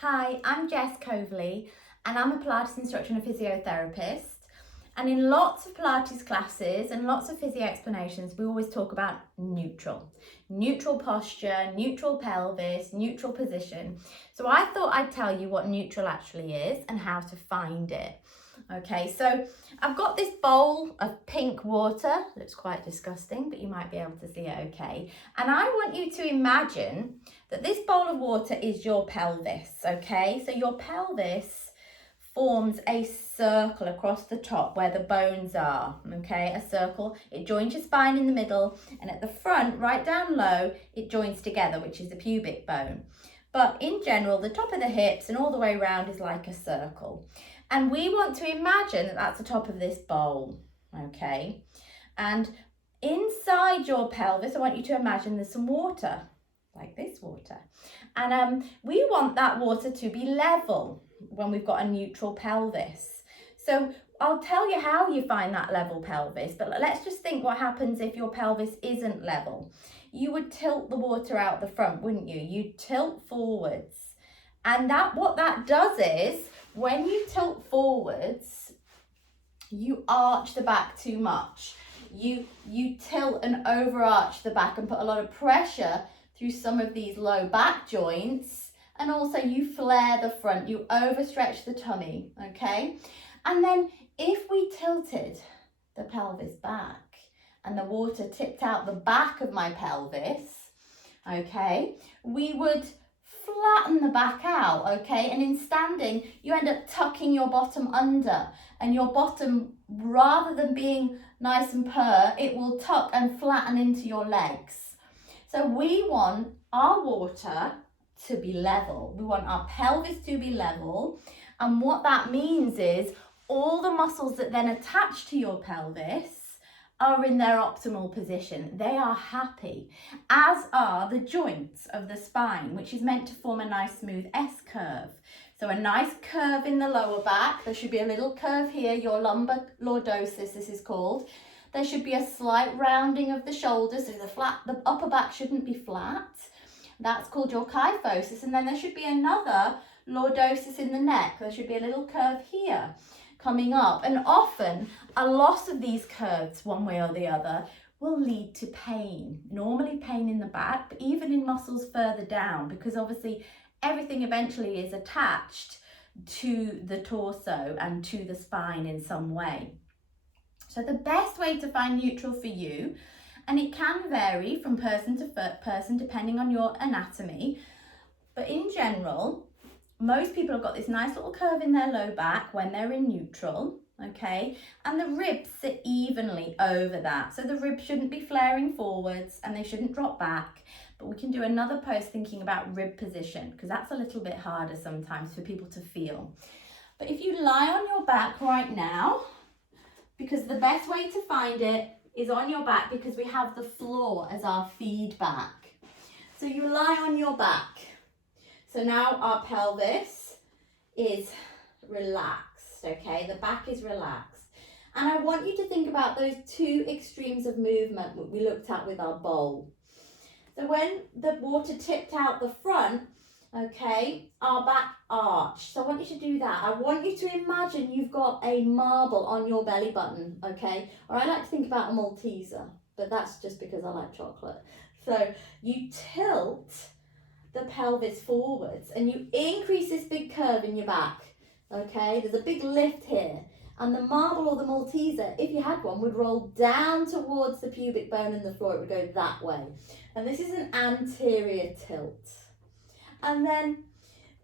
Hi, I'm Jess Coverley and I'm a Pilates instructor and a physiotherapist. And in lots of Pilates classes and lots of physio explanations, we always talk about neutral. Neutral posture, neutral pelvis, neutral position. So I thought I'd tell you what neutral actually is and how to find it. Okay, so I've got this bowl of pink water. Looks quite disgusting, but you might be able to see it okay. And I want you to imagine that this bowl of water is your pelvis, okay? So your pelvis forms a circle across the top where the bones are, okay? A circle. It joins your spine in the middle, and at the front, right down low, it joins together, which is the pubic bone. But in general, the top of the hips and all the way around is like a circle. And we want to imagine that that's the top of this bowl, okay? And inside your pelvis, I want you to imagine there's some water, like this water. And we want that water to be level when we've got a neutral pelvis. So I'll tell you how you find that level pelvis, but let's just think what happens if your pelvis isn't level. You would tilt the water out the front, wouldn't you? You'd tilt forwards. And what that does is, when you tilt forwards, you arch the back too much. You tilt and overarch the back and put a lot of pressure through some of these low back joints, and also you flare the front, you overstretch the tummy, okay? And then if we tilted the pelvis back and the water tipped out the back of my pelvis, okay, we would flatten the back out, okay? And in standing, you end up tucking your bottom under, and your bottom, rather than being nice and it will tuck and flatten into your legs. So we want our water to be level. We want our pelvis to be level. And what that means is all the muscles that then attach to your pelvis are in their optimal position. They are happy, as are the joints of the spine, which is meant to form a nice smooth S-curve. So a nice curve in the lower back. There should be a little curve here, your lumbar lordosis, this is called. There should be a slight rounding of the shoulders, so the upper back shouldn't be flat. That's called your kyphosis. And then there should be another lordosis in the neck. There should be a little curve here coming up, and often a loss of these curves one way or the other will lead to pain. Normally pain in the back, but even in muscles further down, because obviously everything eventually is attached to the torso and to the spine in some way. So the best way to find neutral for you, and it can vary from person to person depending on your anatomy, but in general, most people have got this nice little curve in their low back when they're in neutral, okay? And the ribs sit evenly over that. So the ribs shouldn't be flaring forwards and they shouldn't drop back. But we can do another pose thinking about rib position, because that's a little bit harder sometimes for people to feel. But if you lie on your back right now, because the best way to find it is on your back, because we have the floor as our feedback. So you lie on your back. So now our pelvis is relaxed, okay? The back is relaxed. And I want you to think about those two extremes of movement that we looked at with our bowl. So when the water tipped out the front, okay, our back arched. So I want you to do that. I want you to imagine you've got a marble on your belly button, okay? Or I like to think about a Malteser, but that's just because I like chocolate. So you tilt the pelvis forwards and you increase this big curve in your back, okay? There's a big lift here, and the marble or the Malteser, if you had one, would roll down towards the pubic bone and the floor. It would go that way, and this is an anterior tilt. And then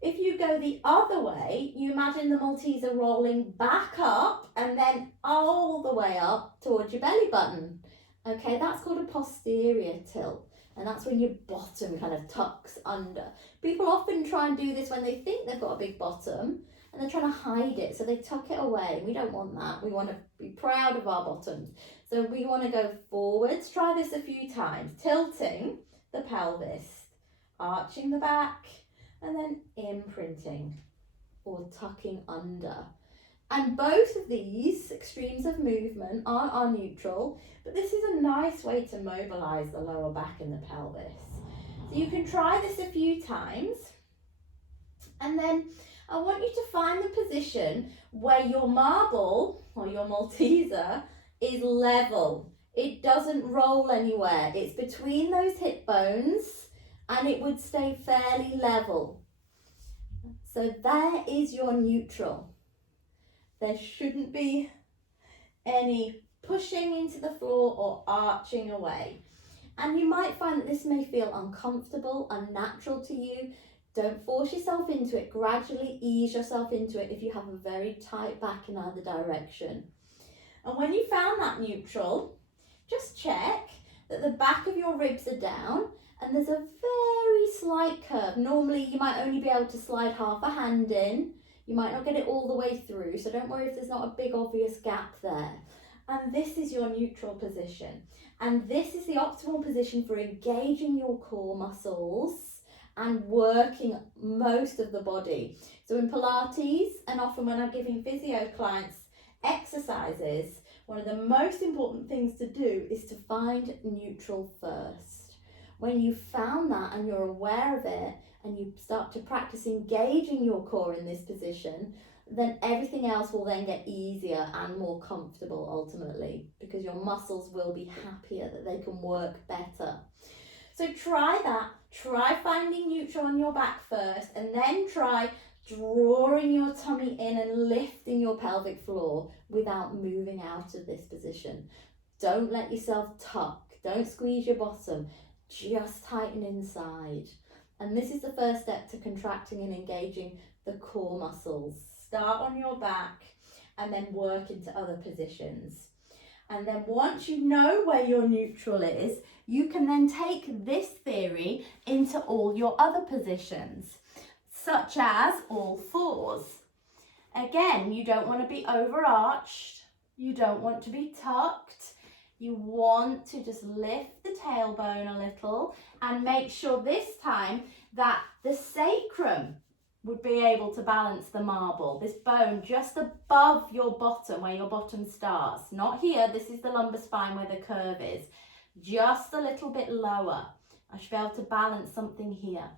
if you go the other way, you imagine the Malteser rolling back up and then all the way up towards your belly button, okay? That's called a posterior tilt. And that's when your bottom kind of tucks under. People often try and do this when they think they've got a big bottom and they're trying to hide it. So they tuck it away. We don't want that. We want to be proud of our bottoms. So we want to go forwards. Try this a few times. Tilting the pelvis, arching the back, and then imprinting or tucking under. And both of these extremes of movement are neutral, but this is a nice way to mobilize the lower back and the pelvis. So you can try this a few times. And then I want you to find the position where your marble or your Malteser is level. It doesn't roll anywhere. It's between those hip bones and it would stay fairly level. So there is your neutral. There shouldn't be any pushing into the floor or arching away. And you might find that this may feel uncomfortable, unnatural to you. Don't force yourself into it. Gradually ease yourself into it if you have a very tight back in either direction. And when you found that neutral, just check that the back of your ribs are down and there's a very slight curve. Normally you might only be able to slide half a hand in. You might not get it all the way through, so don't worry if there's not a big obvious gap there. And this is your neutral position. And this is the optimal position for engaging your core muscles and working most of the body. So in Pilates, and often when I'm giving physio clients exercises, one of the most important things to do is to find neutral first. When you've found that and you're aware of it and you start to practice engaging your core in this position, then everything else will then get easier and more comfortable ultimately, because your muscles will be happier, that they can work better. So try that. Try finding neutral on your back first, and then try drawing your tummy in and lifting your pelvic floor without moving out of this position. Don't let yourself tuck. Don't squeeze your bottom. Just tighten inside. And this is the first step to contracting and engaging the core muscles. Start on your back and then work into other positions. And then once you know where your neutral is, you can then take this theory into all your other positions, such as all fours. Again, you don't want to be overarched. You don't want to be tucked. You want to just lift the tailbone a little and make sure this time that the sacrum would be able to balance the marble, this bone just above your bottom, where your bottom starts. Not here, this is the lumbar spine where the curve is. Just a little bit lower. I should be able to balance something here.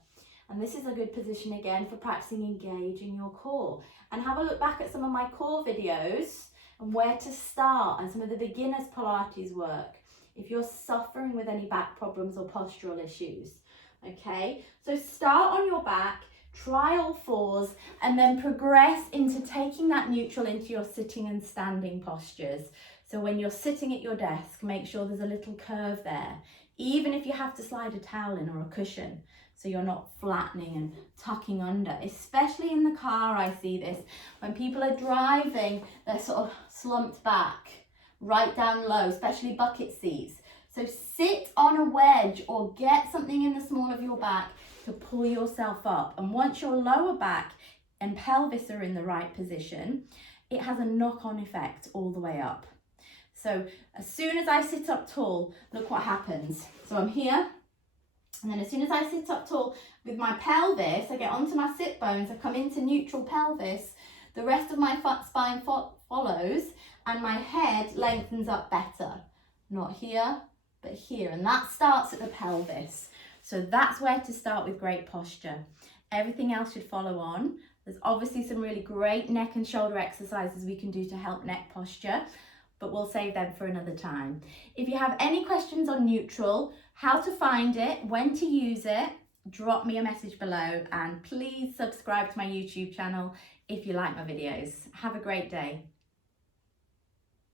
And this is a good position again for practicing engaging your core. And have a look back at some of my core videos and where to start and some of the beginners Pilates work if you're suffering with any back problems or postural issues. Okay, so start on your back, try all fours, and then progress into taking that neutral into your sitting and standing postures. So when you're sitting at your desk, make sure there's a little curve there, even if you have to slide a towel in or a cushion, so you're not flattening and tucking under. Especially in the car, I see this. When people are driving, they're sort of slumped back, right down low, especially bucket seats. So sit on a wedge or get something in the small of your back to pull yourself up. And once your lower back and pelvis are in the right position, it has a knock-on effect all the way up. So as soon as I sit up tall, look what happens. So I'm here, and then as soon as I sit up tall with my pelvis, I get onto my sit bones, I come into neutral pelvis, the rest of my spine follows, and my head lengthens up better. Not here, but here, and that starts at the pelvis. So that's where to start with great posture. Everything else should follow on. There's obviously some really great neck and shoulder exercises we can do to help neck posture, but we'll save them for another time. If you have any questions on neutral, how to find it, when to use it, drop me a message below, and please subscribe to my YouTube channel if you like my videos. Have a great day.